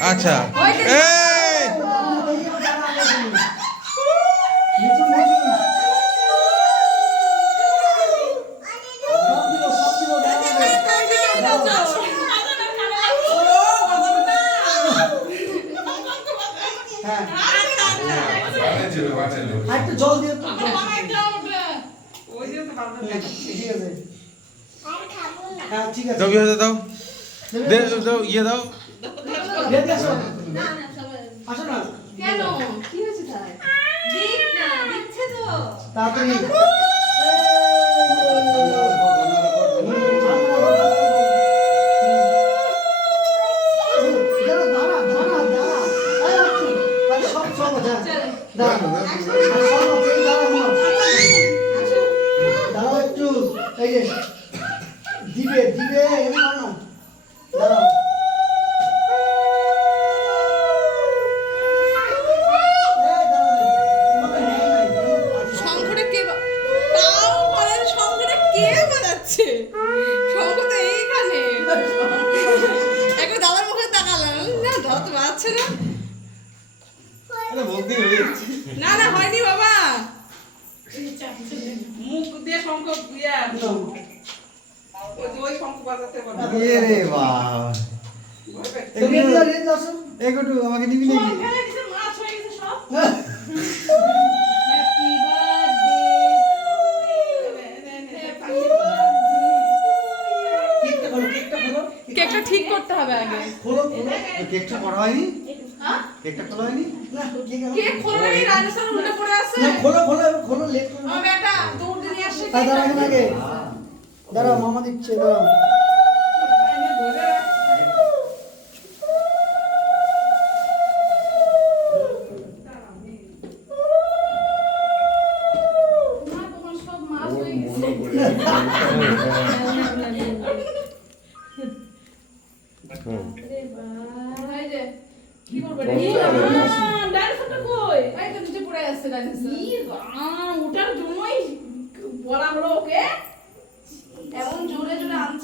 আচ্ছা এই জল দিয়ে তো হ্যাঁ ঠিক আছে দাও ইয়ে দাও দে দাও ইয়ে দাও রেডি আসো না না সবাই আসো না কেন কি হয়েছে তাই দিক না দিচ্ছে তো তাড়াতাড়ি দিবে দিবে এমন না দাঁড়াও শঙ্করে কে তাও বলেন শঙ্করে কে বাজাচ্ছে শঙ্কর তো এইখানে একবার দাদার মুখে তাকালাম না দাদা তো বাজাচ্ছে না না না হয়নি বাবা মুখ দিয়ে শঙ্খ দিয়ে ওই শঙ্খ বাজাতে পারবে রে বাবা তুমি কি রে দাসো একটু আমাকে দিবি নাকি ফেলে দিছে মাছ হয়ে গেছে সব হ্যাপি বার্থডে কেকটা ঠিক করতে হবে আগে খোলো খোলো কেকটা করা হয়নি কেকটা খোলা হয়নি না কেক খোলা এই রাজস্থান উল্টে পড়ে আছে না খোলো খোলো খোলো লেট করো আমার বেটা দৌড় দিয়ে আসছে দাঁড়া আগে দাঁড়াও মামা দিচ্ছে দাঁড়াও তোমার সব মাছ হয়ে গেছে আরে বাবা এই যে কি করবে রে ডাইনোসরটা কই এই তো নিচে পড়ে আছে ডাইনোসর ওটার জন্যই বলা হলো ওকে এমন জোরে জোরে আনছে